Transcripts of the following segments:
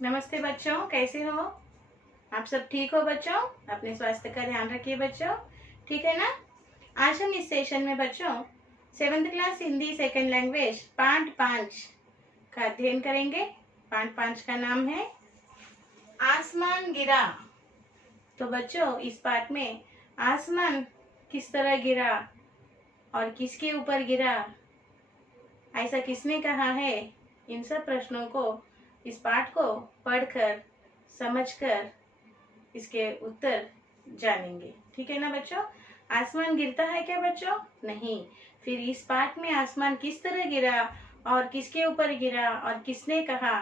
नमस्ते बच्चों, कैसे हो आप? सब ठीक हो बच्चों? अपने स्वास्थ्य का ध्यान रखिए बच्चों, ठीक है ना। आज हम इस सेशन में बच्चों 7th class Hindi second language पाठ 5 का अध्ययन करेंगे। पाठ 5 का नाम है आसमान गिरा। तो बच्चों, इस पाठ में आसमान किस तरह गिरा और किसके ऊपर गिरा, ऐसा किसने कहा है, इन सब प्रश्नों को इस पाठ को पढ़कर समझकर इसके उत्तर जानेंगे, ठीक है ना बच्चों। आसमान गिरता है क्या बच्चों? नहीं। फिर इस पाठ में आसमान किस तरह गिरा और किसके ऊपर गिरा और किसने कहा,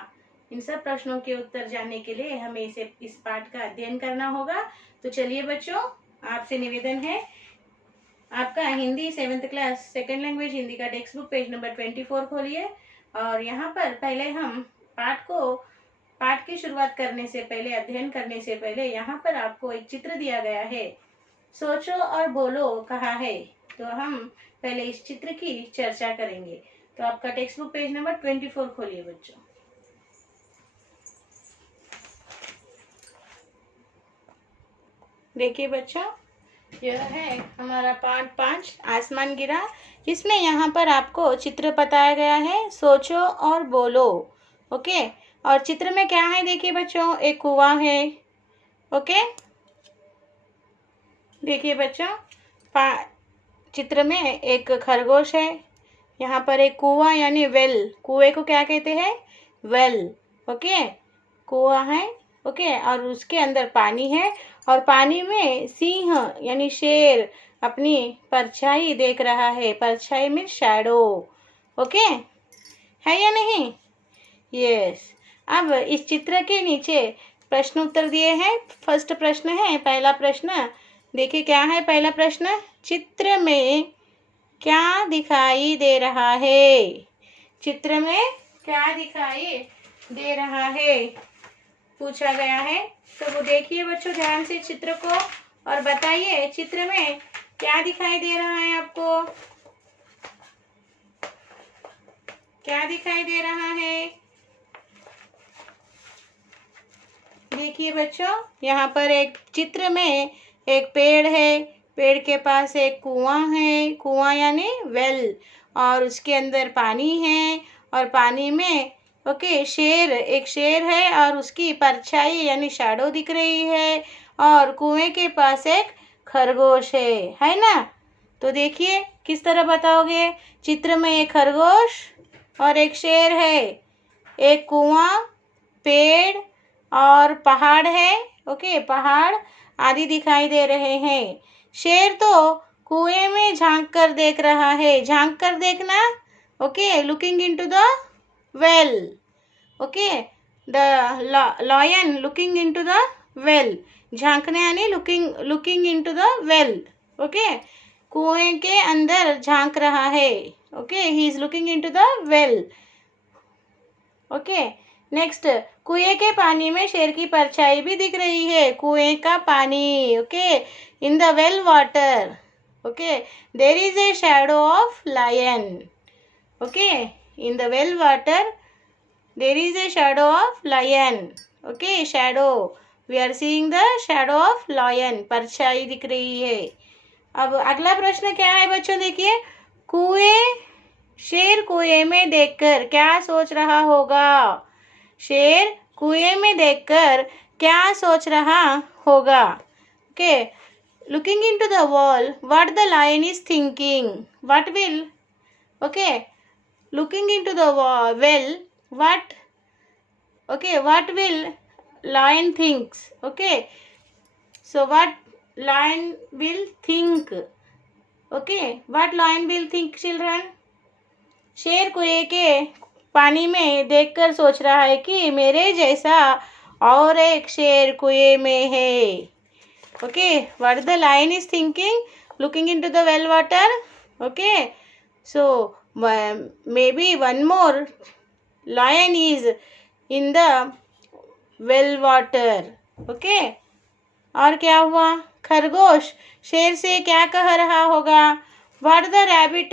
इन सब प्रश्नों के उत्तर जानने के लिए हमें इस पाठ का अध्ययन करना होगा। तो चलिए बच्चों, आपसे निवेदन है, आपका Hindi 7th class second language Hindi का टेक्स्ट बुक पेज नंबर 24 खोलिए। और यहाँ पर पहले हम पाठ की शुरुआत करने से पहले, अध्ययन करने से पहले यहाँ पर आपको एक चित्र दिया गया है, सोचो और बोलो कहा है। तो हम पहले इस चित्र की चर्चा करेंगे। तो आपका टेक्स्ट बुक पेज नंबर 24 खोलिए बच्चों। देखिए बच्चों, यह है हमारा पाठ 5 आसमान गिरा। इसमें यहाँ पर आपको चित्र बताया गया है, सोचो और बोलो। ओके, और चित्र में क्या है देखिए बच्चों, एक कुआं है। ओके, देखिए बच्चों, चित्र में एक खरगोश है। यहाँ पर एक कुआं यानी वेल, कुएं को क्या कहते हैं? वेल। ओके, कुआं है। ओके, और उसके अंदर पानी है और पानी में सिंह यानी शेर अपनी परछाई देख रहा है। परछाई मीन्स शैडो। ओके, है या नहीं? यस। अब इस चित्र के नीचे प्रश्न उत्तर दिए हैं। फर्स्ट प्रश्न है, पहला प्रश्न देखिए क्या है। पहला प्रश्न, चित्र में क्या दिखाई दे रहा है? चित्र में क्या दिखाई दे रहा है पूछा गया है। तो वो देखिए बच्चों ध्यान से चित्र को और बताइए चित्र में क्या दिखाई दे रहा है आपको? क्या दिखाई दे रहा है? देखिए बच्चों, यहाँ पर एक चित्र में एक पेड़ है। पेड़ के पास एक कुआं है, कुआं यानी वेल, और उसके अंदर पानी है और पानी में ओके एक शेर है और उसकी परछाई यानी शैडो दिख रही है, और कुएं के पास एक खरगोश है ना। तो देखिए किस तरह बताओगे। चित्र में एक खरगोश और एक शेर है, एक कुआं, पेड़ और पहाड़ है। ओके, पहाड़ आदि दिखाई दे रहे हैं। शेर तो कुएं में झांक कर देख रहा है। झांक कर देखना, okay, looking into the well. Okay, the lion looking into the well. झांकने यानी looking into the well. Okay, कुएं के अंदर झांक रहा है। Okay, he is looking into the well. Okay, next, कुएं के पानी में शेर की परछाई भी दिख रही है। कुएं का पानी, okay, in the well water. Okay, there is a shadow of lion. Okay, in the well water there is a shadow of lion. Okay, shadow, we are seeing the shadow of lion, परछाई दिख रही है। अब अगला प्रश्न क्या है बच्चों, देखिए, शेर कुएं में देखकर क्या सोच रहा होगा? शेर कुएं में देखकर क्या सोच रहा होगा? Okay, looking into the wall, what the lion is thinking, what will, okay, looking into the well, what, okay, what will lion thinks. Okay, so what lion will think? Okay, what lion will think children? शेर कुएं के पानी में देखकर सोच रहा है कि मेरे जैसा और एक शेर कुएं में है। Okay, what the lion is thinking? Looking into the well water. Okay, so maybe one more lion is in the well water. Okay, और क्या हुआ? खरगोश शेर से क्या कह रहा होगा? What the rabbit,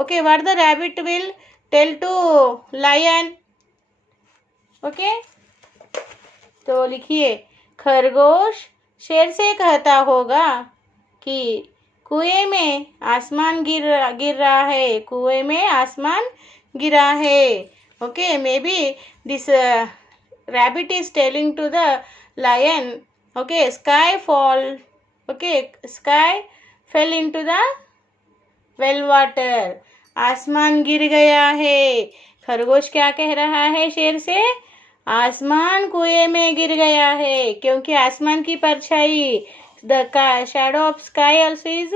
okay, what the rabbit will tell to lion? Okay, तो लिखिए, खरगोश शेर से कहता होगा कि कुएं में आसमान गिर रहा है, कुएं में आसमान गिरा है. Okay, may be this rabbit is telling to the lion, okay, sky fell into the well water. आसमान गिर गया है. खरगोश क्या कह रहा है शेर से? आसमान कुएं में गिर गया है, क्योंकि आसमान की परछाई, the shadow of sky also is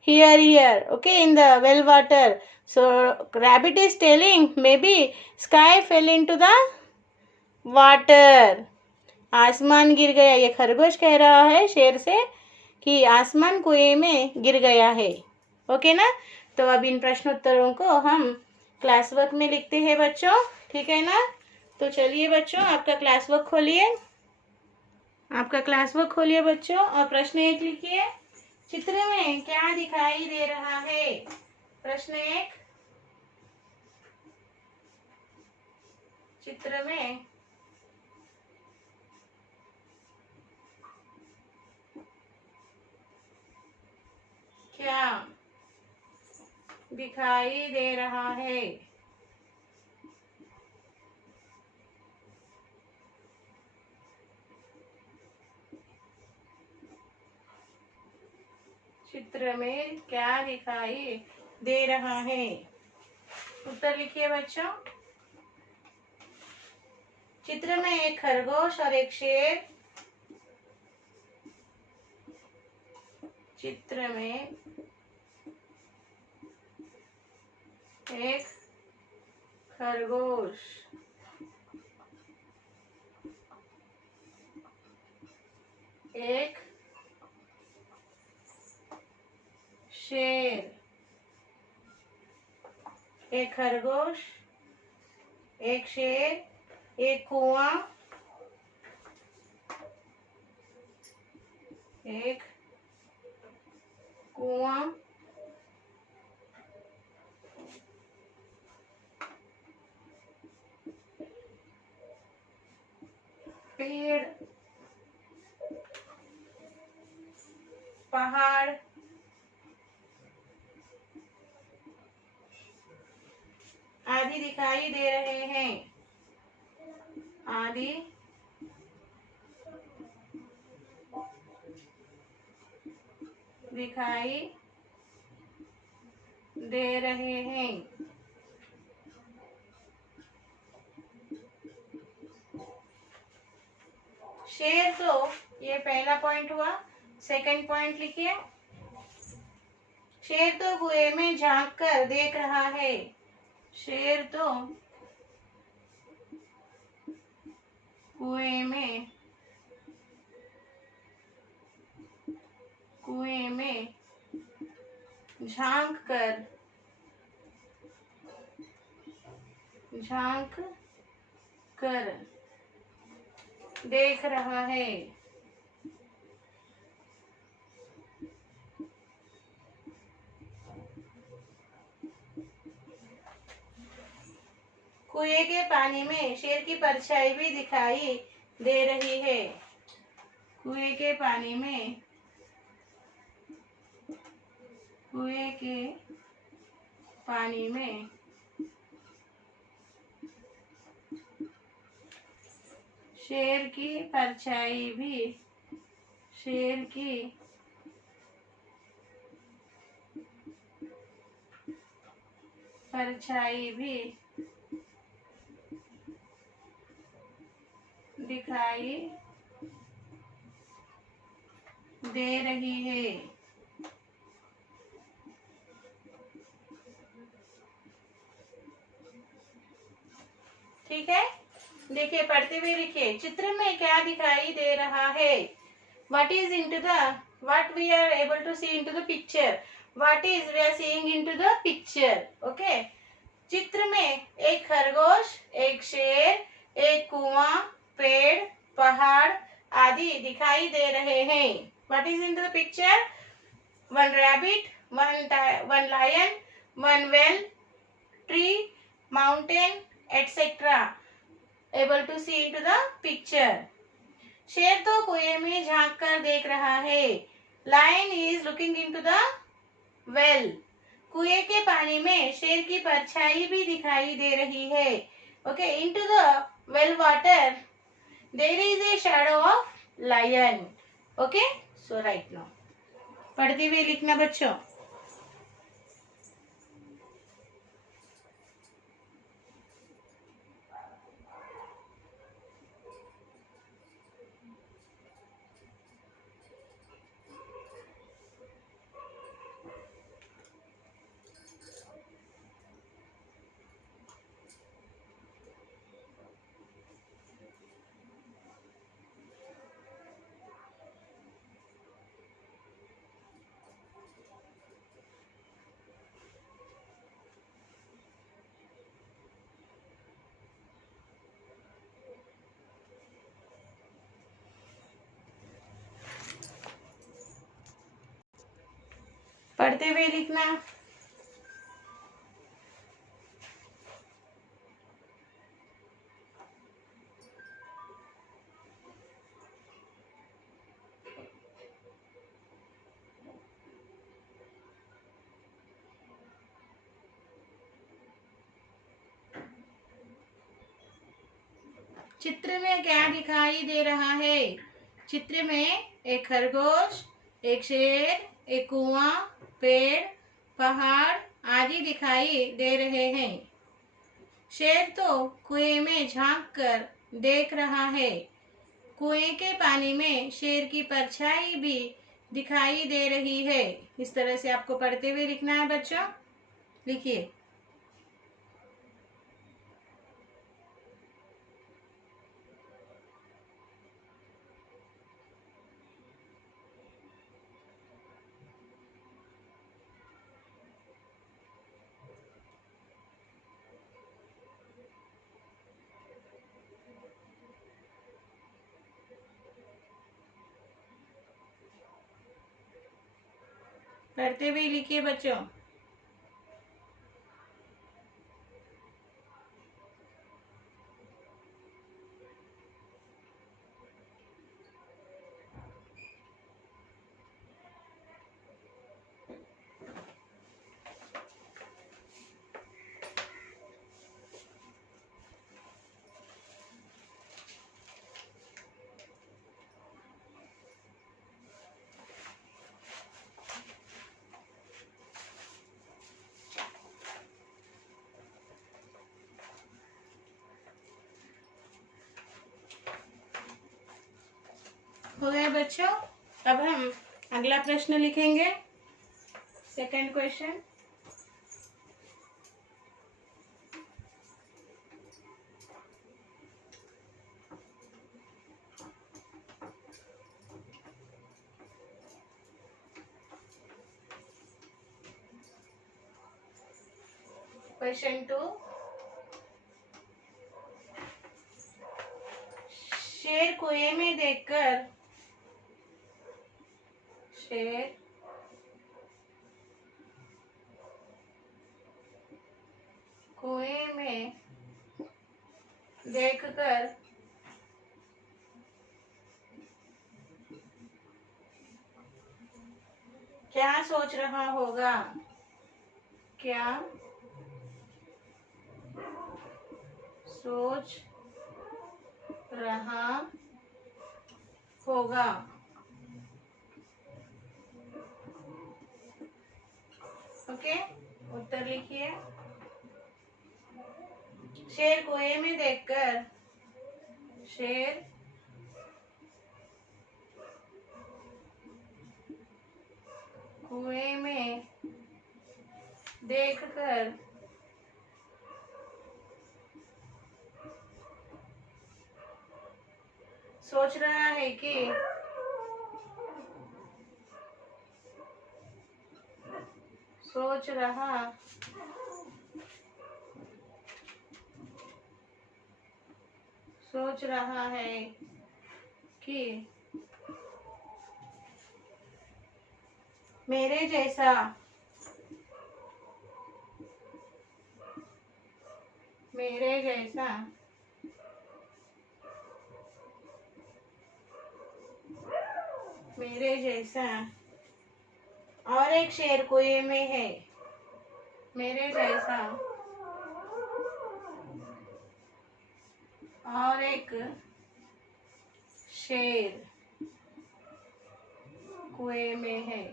here, okay, in the well water. So rabbit is telling maybe sky fell into the water. आसमान गिर गया. ये खरगोश कह रहा है शेर से कि आसमान कुएं में गिर गया है. ओके ना. तो अब इन प्रश्नोत्तरों को हम क्लास वर्क में लिखते हैं बच्चों. ठीक है ना. तो चलिए बच्चों, आपका क्लास वर्क खोलिए. आपका क्लास वर्क खोलिए बच्चों, और प्रश्न 1 लिखिए. चित्र में क्या दिखाई दे रहा है? प्रश्न 1, चित्र में क्या दिखाई दे रहा है? चित्र में क्या दिखाई दे रहा है? उत्तर लिखिए बच्चों. चित्र में एक खरगोश और एक शेर. चित्र में एक खरगोश, एक शेर. एक खरगोश, एक शेर, एक कुआं, एक कुआं, पेड़, पहाड़, आदि दिखाई दे रहे हैं. आदि दिखाई दे रहे हैं. शेर, तो ये पहला पॉइंट हुआ. सेकंड पॉइंट लिखिए. शेर तो कुएं में झांक कर देख रहा है. शेर तो कुएं में झांक कर देख रहा है. कुएं के पानी में शेर की परछाई भी दिखाई दे रही है. कुएं के पानी में शेर की परछाई भी दिखाई दे रही है. ठीक है. देखिए, पढ़ते हुए लिखिए. चित्र में क्या दिखाई दे रहा है? What is into the what we are able to see into the picture? What is we are seeing into the picture? Okay. चित्र में एक खरगोश, एक शेर, एक कुआं, पेड़, पहाड़ आदि दिखाई दे रहे हैं. What is into the picture? One rabbit, one lion, one well, tree, mountain, etc. able to see into the picture. शेर तो कुएं में झांक कर देख रहा है. Lion is looking into the well. कुएं के पानी में शेर की परछाई भी दिखाई दे रही है. Okay, into the well water there is a shadow of lion. Okay, so right now पढ़ते हुए लिखना बच्चों. पढ़ते हुए लिखना. चित्र में क्या दिखाई दे रहा है? चित्र में एक खरगोश, एक शेर, एक कुआं, पेड़, पहाड़ आदि दिखाई दे रहे हैं. शेर तो कुएं में झांक कर देख रहा है. कुएं के पानी में शेर की परछाई भी दिखाई दे रही है. इस तरह से आपको पढ़ते हुए लिखना है बच्चों. लिखिए. पढ़ते हुए लिखिए बच्चों. हो गया बच्चों. अब हम अगला प्रश्न लिखेंगे. Second question. क्वेश्चन 2. शेर कुएं में देखकर शेर कुएं में देखकर क्या सोच रहा होगा? क्या सोच रहा होगा? ओके, उत्तर लिखिए. शेर कुएं में देखकर शेर कुएं में देखकर सोच रहा है कि सोच रहा है कि मेरे जैसा मेरे जैसा और एक शेर कुएं में है। मेरे जैसा और एक शेर कुएं में है।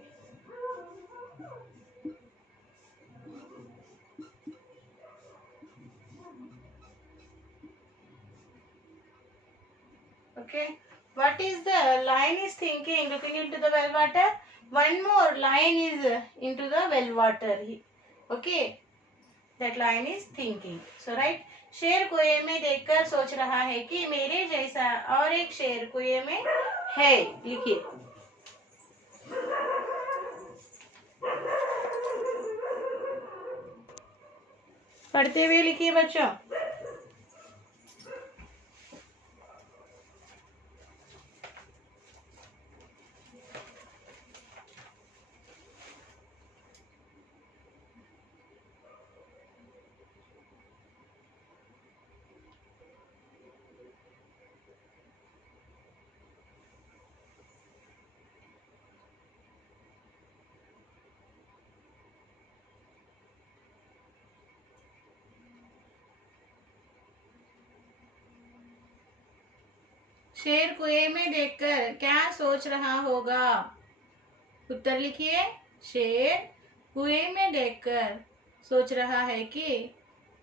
Okay, what is the lion is thinking looking into the well water? One more lion is into the well water. Okay, that lion is thinking. So right, शेर कुएं में देखकर सोच रहा है कि मेरे जैसा और एक शेर कुएं में है। लिखिए। पढ़ते हुए लिखिए बच्चों। शेर कुएं में देखकर क्या सोच रहा होगा? उत्तर लिखिए। शेर कुएं में देखकर सोच रहा है कि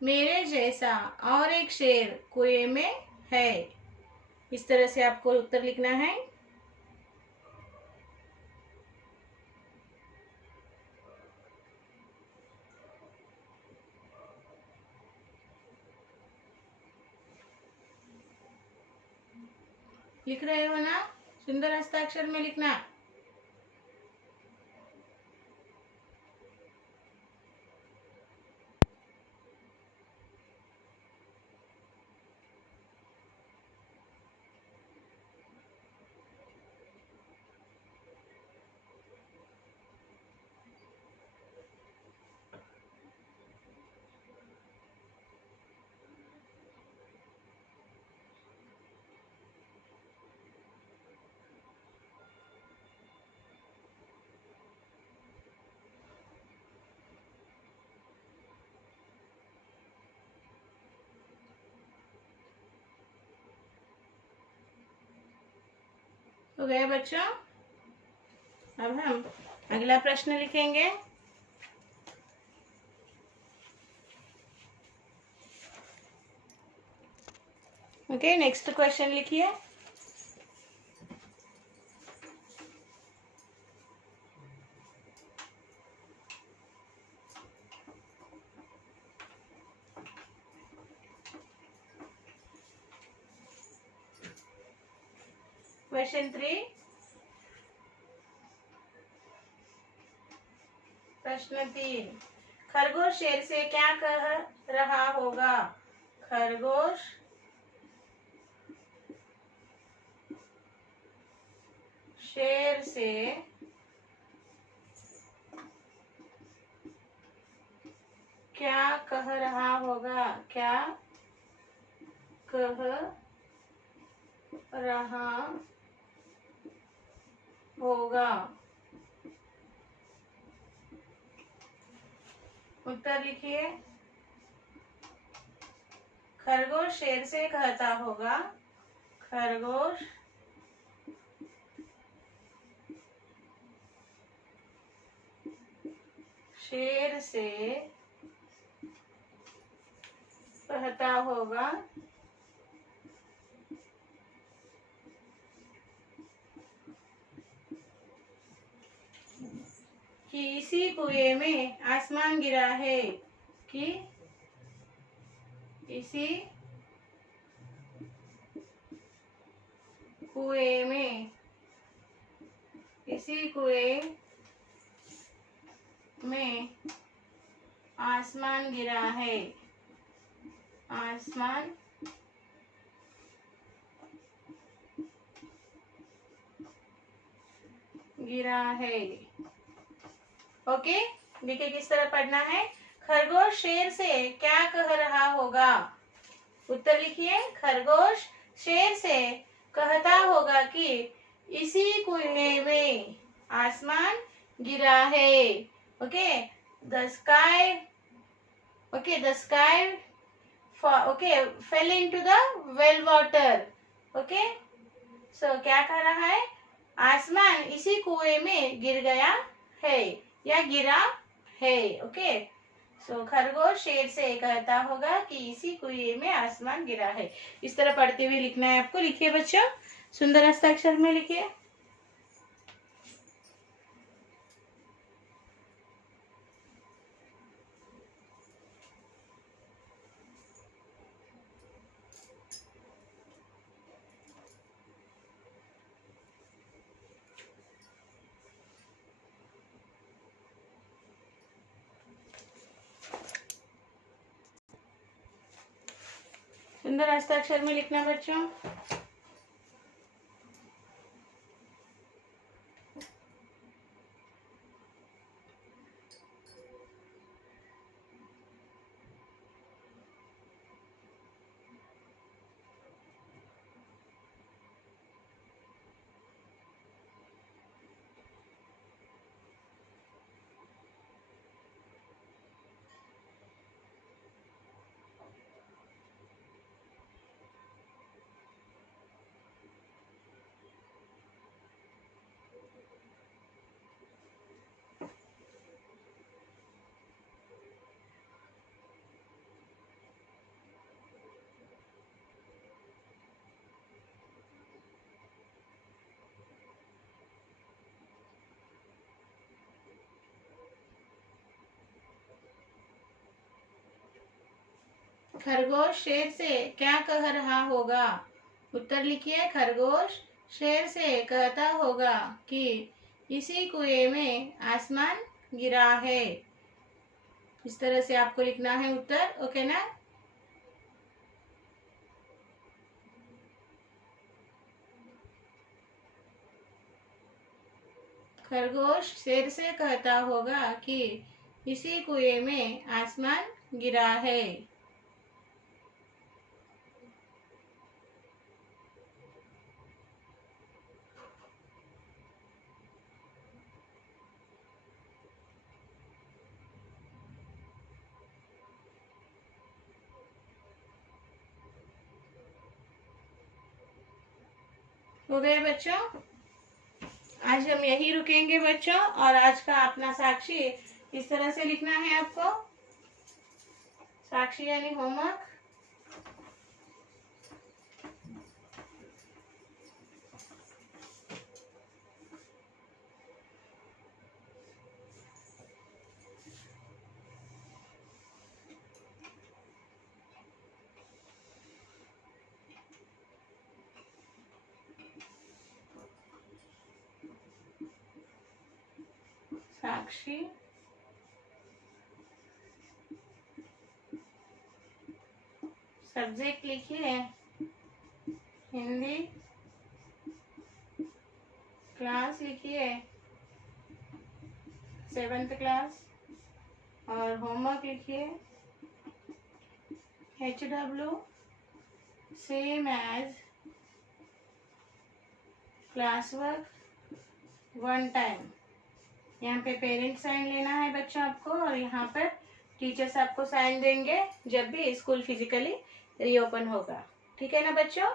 मेरे जैसा और एक शेर कुएं में है। इस तरह से आपको उत्तर लिखना है। लिख रहे हो ना? सुंदर हस्ताक्षर में लिखना। हो गया बच्चों? अब हम अगला प्रश्न लिखेंगे। ओके, नेक्स्ट क्वेश्चन लिखिए। क्वेश्चन 3, प्रश्न 3, खरगोश शेर से क्या कह रहा होगा? खरगोश शेर से क्या कह रहा होगा? क्या कह रहा होगा? उत्तर लिखिए। खरगोश शेर से कहता होगा, खरगोश शेर से कहता होगा कि इसी कुएं में आसमान गिरा है। कि इसी कुएं में, इसी कुएं में आसमान गिरा है। आसमान गिरा है। ओके, देखिए किस तरह पढ़ना है। खरगोश शेर से क्या कह रहा होगा? उत्तर लिखिए। खरगोश शेर से कहता होगा कि इसी कुएं में आसमान गिरा है। Okay, the sky, okay, the sky okay fell into the well water. Okay, so क्या कह रहा है, आसमान इसी कुएं में गिर गया है या गिरा है। ओके, सो खरगोश शेर से कहता होगा कि इसी कुएं में आसमान गिरा है। इस तरह पढ़ते हुए लिखना है आपको। लिखिए बच्चों, सुंदर हस्ताक्षर में लिखिए। सुंदर हस्ताक्षर में लिखना बच्चों। खरगोश शेर से क्या कह रहा होगा? उत्तर लिखिए। खरगोश शेर से कहता होगा कि इसी कुएं में आसमान गिरा है। इस तरह से आपको लिखना है उत्तर। ओके ना? खरगोश शेर से कहता होगा कि इसी कुएं में आसमान गिरा है। हो गए बच्चों? आज हम यही रुकेंगे बच्चों, और आज का अपना साक्षी इस तरह से लिखना है आपको। साक्षी यानी होमवर्क। साक्षी सब्जेक्ट लिखिए हिंदी, क्लास लिखिए 7th क्लास, और होमवर्क लिखिए HW same as classwork 1 time. यहाँ पे पेरेंट साइन लेना है बच्चों आपको, और यहाँ पर टीचर्स आपको साइन देंगे जब भी स्कूल फिजिकली रीओपन होगा। ठीक है ना बच्चों?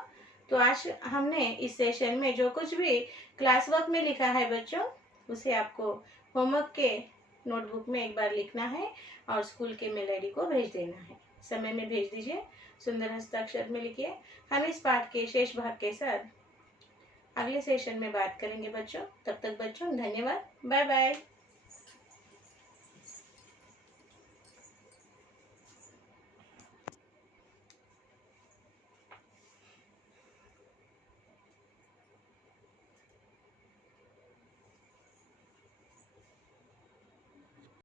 तो आज हमने इस सेशन में जो कुछ भी क्लास वर्क में लिखा है बच्चों, उसे आपको होमवर्क के नोटबुक में एक बार लिखना है और स्कूल के मेल ID को भेज देना है। समय में भेज दीजिए। सुंदर हस्ताक्षर में लिखिए। हम इस पाठ के शेष भाग के साथ अगले सेशन में बात करेंगे बच्चों। तब तक बच्चों धन्यवाद। Bye bye.